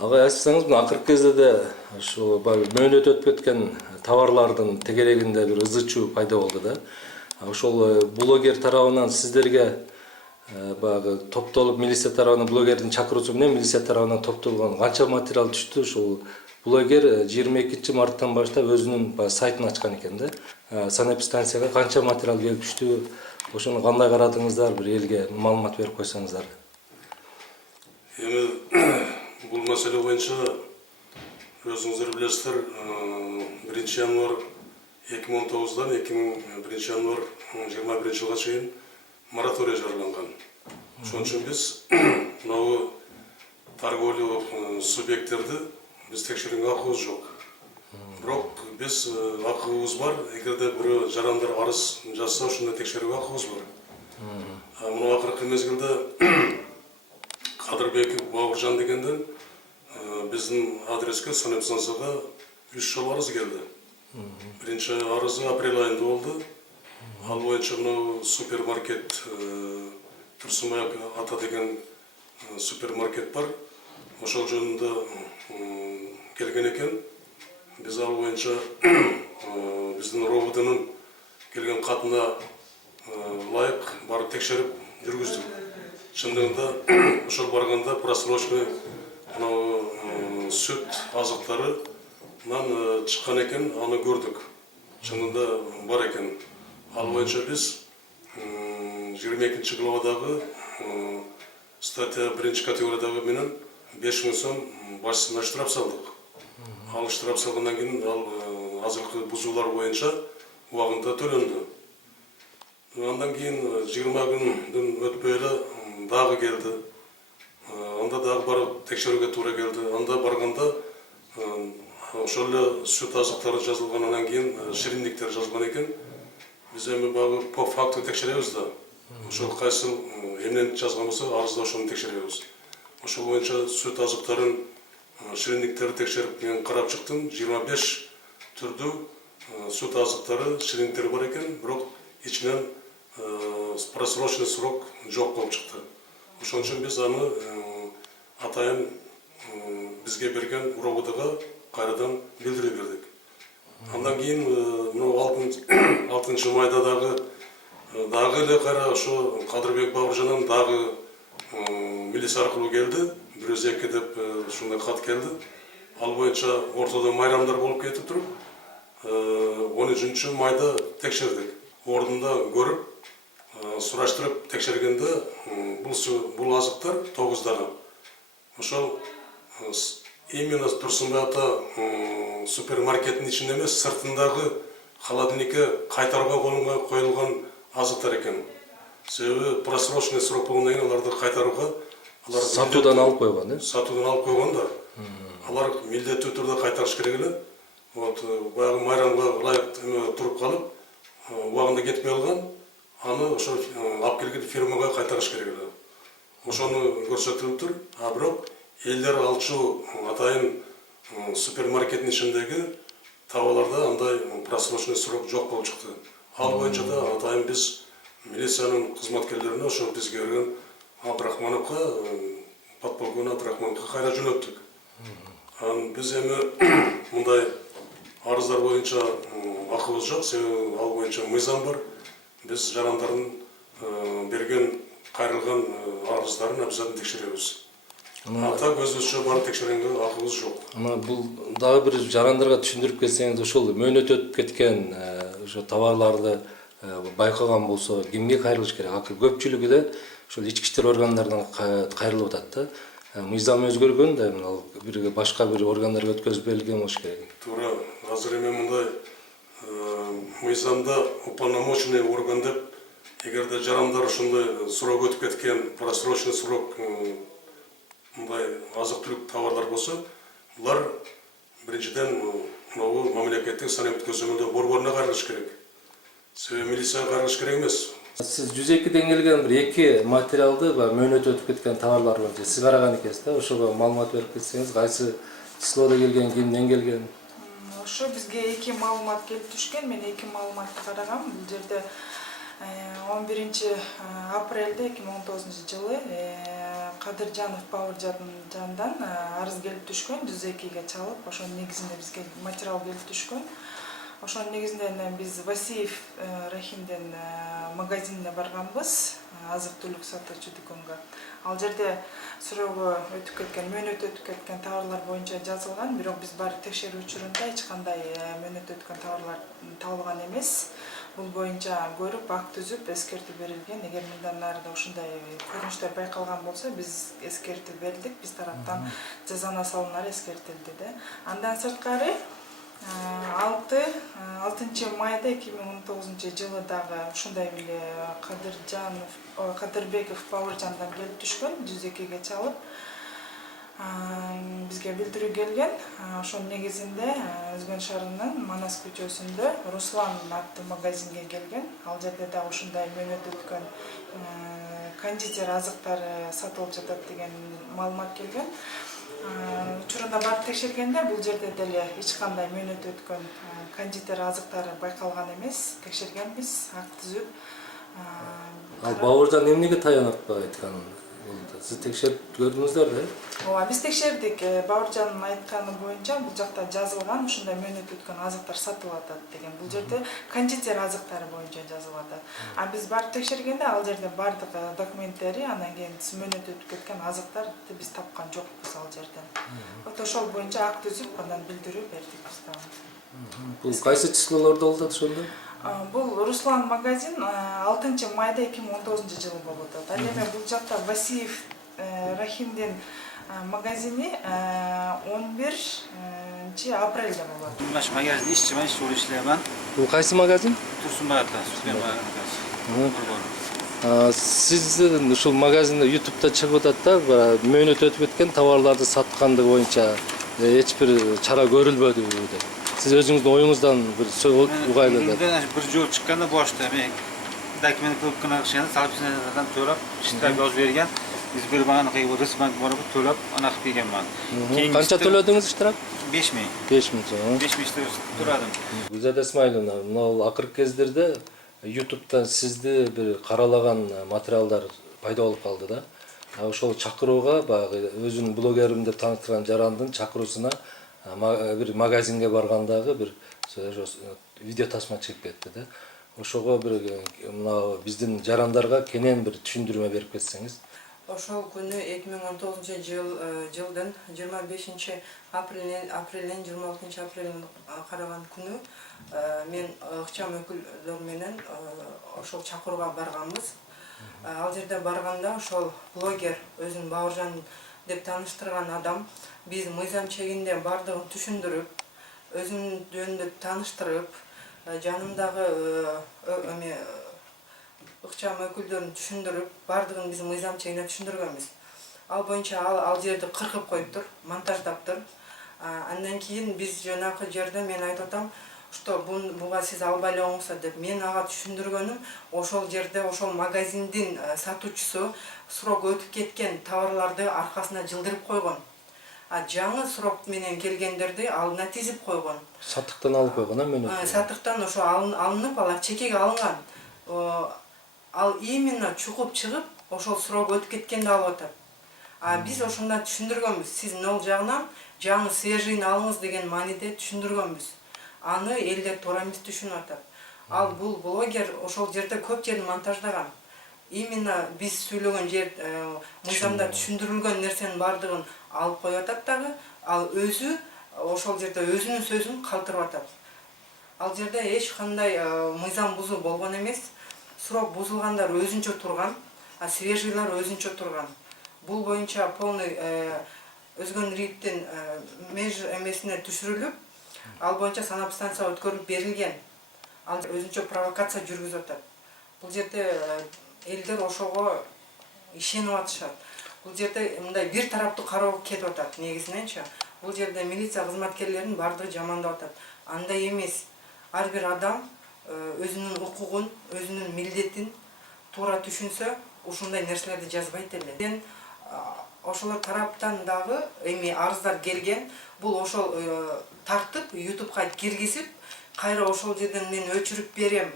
Агай, айтсаңыз, мына акыркы кезде ошо мөөнөт өтүп кеткен товарлардын тегерегинде бир ызы-чуу пайда болду да. Ошол блогер тарабынан сиздерге баягы топтолуп, милиция тарабынан блогердин чакыруусу менен милиция тарабынан топтолгон канча материал түштү? Ушул блогер 22 марттан баштап өзүнүн сайтын ачкан экен да. Санэпидстанцияга канча материал келип түштү? Ошону кандай карадыңыздар? Бир элге маалымат берип койсоңуздар. Эми бул маселе боюнча өзүңүздөр билесиздер, 1 январь 2019-дан 1 январь 21 жылга чейин мораторий жарыяланган. Ошон үчүн биз мынау торговлю субъекттерди биз текшергенге акыбыз жок. Бирок биз акыбыз бар, эгерде бирөө жарандар арыз жазса, ошондо текшерүүгө акыбыз бар. Мына акыркы мезгилде Кадырбеков Бауыржан дегенден биздин адреске санэпидстанцияга 3 жолу арыз келди. Биринчи арызы апрель айында болду. Ал боюнча мына супермаркет Турсунбай ата деген супермаркет бар. Ошол жөнүндө келген экен. Биз ал боюнча биздин РОВДнын келген катына ылайык барып текшерип жүргүздүк. Чындыгында ошол барганда просрочный сүт азыктарынан чыккан экен, аны көрдүк. Чынында бар экен. Ал боюнча биз 22 главадагы статья 1 категориядагы менен 5000 сом башчысына штраф салдык. Ал штраф салгандан кийин ал азыркы бузуулар боюнча убагында төлөндү. Андан кийин 20 күндөн өтпөй эле дагы келди. Анда дагы барып текшерүүгө туура келди. Анда барганда ошол эле сүт азыктары жазылгандан кийин шириндиктер жазылган экен. Биз эми багы по факту текшеребиз да. Ошол кайсы эмнени жазган болсо, арызда ошону текшеребиз. Ошол боюнча сүт азыктарын, шириндиктерди текшерип мен карап чыктым. 25 түрдүү сүт азыктары, шириндиктери бар экен, бирок ичинен просрочный срок жок болуп чыкты. Ошон үчүн биз аны атайын бизге берген РОВДга кайрадан билдирүү бердик. Андан кийин мына 6 майда дагы эле кайра ошо Кадырбек Бауыржандан дагы милиция аркылуу келди. 102 деп ушундай кат келди. Ал боюнча ортодо майрамдар болуп кетип туруп, 13 майда текшердик. Ордунда көрүп, сураштырып текшергенде бул азыктар 9 дана. Ошол именно Турсунбай ата супермаркеттин ичинде эмес, сыртындагы холодильникке кайтарууга коюлган азыктар экен. Себеби просрочный срок болгондон кийин аларды кайтарууга сатуудан алып койгон, Сатуудан алып койгон да. Алар милдеттүү түрдө кайтарыш керек эле. Вот баягы майрамга ылайык туруп калып, убагында кетпей калган. Аны ошо алып келген фирмага кайтарыш керек эле. Ошону көрсөтүлүптүр. А бирок элдер алчу атайын супермаркеттин ичиндеги товарларда андай просрочный срок жок болуп чыкты. Ал боюнча да атайын биз милициянын кызматкерлерине ошо бизге берген Абдрахмановго, подполковник Абдрахмановго кайра жөнөттүк. Биз эми мындай арыздар боюнча акыбыз жок, себеби ал боюнча мыйзам бар. Биз жарандардын берген кайрылган арыздарын обязательно текшеребиз. Так өзүбүзчө барып текшергенге акыбыз жок. Бул дагы бир жарандарга түшүндүрүп кетсеңиз, ошол мөөнөт өтүп кеткен ошо товарларды байкаган болсо кимге кайрылыш керек? Көпчүлүгү да ошол ички иштер органдарынан кайрылып атат да. Мыйзам өзгөргөн да, ал бир башка бир органдарга өткөзүп берилген болуш керек. Туура. Азыр эми мындай мыйзамда уполномоченный орган деп, эгерде жарандар ушундай срок өтүп кеткен, просрочный срок мындай азык-түлүк товарлар болсо, булар биринчиден могу мамлекеттик санэпид көзөмөлдөө борборуна кайрылыш керек. Себеби милицияга кайрылыш керек эмес. Сиз 102ден келген бир 2 материалды мөөнөт өтүп кеткен товарлар боюнча сиз караган экенсиз да, ошого маалымат берип кетсеңиз, кайсы числода келген, кимден келген? Ошо бизге 2 маалымат келип түшкөн. Мен 2 маалыматты карагам. Бул жерде 11 апрелде 2019 жылы Кадыржанов Бауыржандан арыз келип түшкөн 102-ге чалып, ошонун негизинде бизге материал келип түшкөн. Ошонун негизинде биз Васиев Рахимдин магазинине барганбыз, азык-түлүк сатуучу дүкөнгө. Ал жерде суроого өтүп кеткен, мөөнөтү өтүп кеткен товарлар боюнча жазылган, бирок биз баары текшерүү учурунда эч кандай мөөнөтү өткөн товарлар табылган эмес. Бул боюнча көрүп, акт түзүп, эскертүү берилген. Эгер мындан нарыда ушундай көрүнүштөр байкалган болсо, биз эскертүү бердик, биз тараптан жазана салынары эскертилди да. Андан сырткары 6 майда 2019 жылы дагы ушундай эле Кадырбеков Бауыржандан келип түшкөн, 102-ге чалып бизге билдирүү келген. Ошонун негизинде Өзгөн шаарынын Манас көчөсүндө Руслан аттуу магазинге келген. Ал жерде да ушундай мөөнөт өткөн кондитер азыктары сатылып жатат деген маалымат келген. Учурунда барып текшергенде бул жерде деле эч кандай мөөнөт өткөн кондитер азыктары байкалган эмес. Текшергенбиз, акт түзүп. Ал Бауыржан эмнеге таянып айткан? Сиз текшерип көрдүңүздөр да? Ооба, биз текшердик. Бауыржандын айтканы боюнча бул жакта жазылган, ушундай мөөнөт өткөн азыктар сатылып атат деген. Бул жерде кондитер азыктары боюнча жазылып атат. А биз барып текшергенде ал жерде бардык документтери, анан кийин мөөнөт өтүп кеткен азыктарды биз тапкан жокпуз ал жерден. Вот ошол боюнча акт түзүп, андан билдирүү бердик биз дагы. Бул кайсы числолордо болду ошондо? Бул Руслан магазин 6 майда 2019 жылы болуп атат. Ал эми бул жакта Васиев Рахимдин магазини 11 апрелде болот. Маш магазин ишчиман, иш жолу иштеймин. Бул кайсы магазин? Турсунбаевда, супермаркет. Сиздин ушул магазинде YouTube'да чыгып атат да, мөөнөт өтүп кеткен товарларды саткандыгы боюнча эч бир чара көрүлбөдү деп. Siz özünüzün oyunuzdan bir uğaylı da. Bir жол чыкканда башта мен документ кылып кына кышаны салпсынадан төлөп, штраф жазып берген. Биз бир баганы кыйбы Рысман барып төлөп, ана кылып берген мен. Канча төлөдүңүз штраф? 5000. 5000 сом. 5000 турадым. Гүлзада Исмаиловна, мына акыркы кездерде YouTube'дан сизди бир каралаган материалдар пайда болуп калды да. Ошол чакырууга баягы өзүнүн блогерим деп тааныштырган жарандын чакыруусуна bir magazinge баргандагы bir видео тасма чыгып кетти да. Ошого bir мына биздин жарандарга кенен bir түшүндүрмө берип кетсеңиз. Ошол күнү 2019 жылдын 25 апрелден 26 апрелин караган күнү мен ыкчам өкүлдөр менен ошол чакырууга барганбыз. Ал жерде барганда ошол блогер өзүн Бауыржан деп тааныштырган адам биз мыйзам чегинде бардыгын түшүндүрүп, өзүнүн жөнүндө тааныштырып, жанымдагы ыкчам өкүлдөрүн түшүндүрүп, бардыгын биз мыйзам чегинде түшүндүргөнбүз. Ал боюнча ал жерди кыркып коюптур, монтаждаптыр. Андан кийин биз жанакы жерде мен айтып атам, что буга сиз албай элеңиз деп мен ага түшүндүргөнүм, ошол жерде ошол магазиндин сатуучусу срок өтүп кеткен товарларды аркасына жылдырып койгон. Жаңы срок менен келгендерди алдына тизип койгон. Сатыктан алып койгон, мөөнөт. Сатыктан ошо алынып, алар чекеге алынган. Ал именно чукуп чыгып, ошол срок өтүп кеткенди алып атат. Биз ошондо түшүндүргөнбүз. Сиз нол жагынан жаңы свежийни алыңыз деген мааниде түшүндүргөнбүз. Аны элдер туура эмес түшүнүп атат. Ал бул блогер ошол жерде көп жерин монтаждаган. Именно биз сүйлөгөн жер мыйзамда түшүндүрүлгөн нерсенин бардыгын алып коюп атат дагы, ал өзү ошол жерде өзүнүн сөзүн калтырып атат. Ал жерде эч кандай мыйзам бузуу болгон эмес. Срок бузулгандар өзүнчө турган, свежийлар өзүнчө турган. Бул боюнча полный Өзгөн Риттин меж эмесине түшүрүлүп, ал боюнча санап станция өткөрүп берилген. Ал өзүнчө провокация жүргүзүп атат. Бул жерде элдер ошого ишенип атышат. Бул жерде мындай бир тараптуу кароо кетип атат негизиненчи. Бул жерде милиция кызматкерлеринин бардыгы жамандап атат. Андай эмес. Ар бир адам өзүнүн укугун, өзүнүн милдетин туура түшүнсө, ушундай нерселерди жазбайт эле. Ошолор тараптан дагы эми арыздар келген. Бул ошол тартып, YouTube'га киргизип, кайра ошол жерден мен өчүрүп берем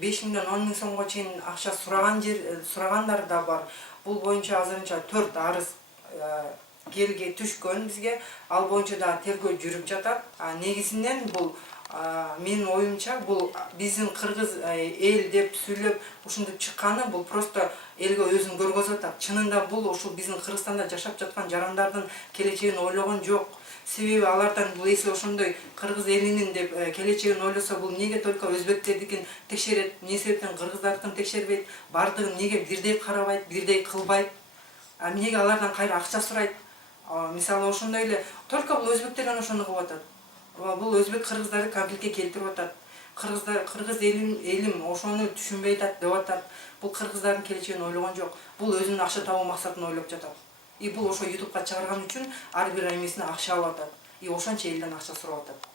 5 миллион 10 миң сомго чейин акча сурагандар да бар. Бул боюнча азырынча 4 арыз келге түшкөн бизге. Ал боюнча да тергөө жүрүп жатат. Негизинен бул менин оюмча бул биздин кыргыз эл деп сүйлөп ушинтип чыкканы бул просто элге өзүн көргөзүп атат. Чынында бул ушул биздин Кыргызстанда жашап жаткан жарандардын келечегин ойлогон жок. Себеби алардан бул эси ошондой кыргыз элинин деп келечегин ойлосо бул неге только өзбектердикин текшерет, эмне себептен кыргыздардыкын текшербейт, бардыгын неге бирдей карабайт, бирдей кылбайт, эмнеге алардан кайра акча сурайт. Мисалы ошондой эле только бул өзбектерден ошону кылып атат. Бул өзбек кыргыздарды конфликтке келтирип атат. Кыргыз элим ошону түшүнбөй атат деп атат. Бул кыргыздардын келечегин ойлогон жок. Бул өзүнүн акча табуу максатын ойлоп жатат. Бул ошо ютубка чыгарган үчүн ар бир эмесине акча алып атат. Ошончо элден акча сурап атат.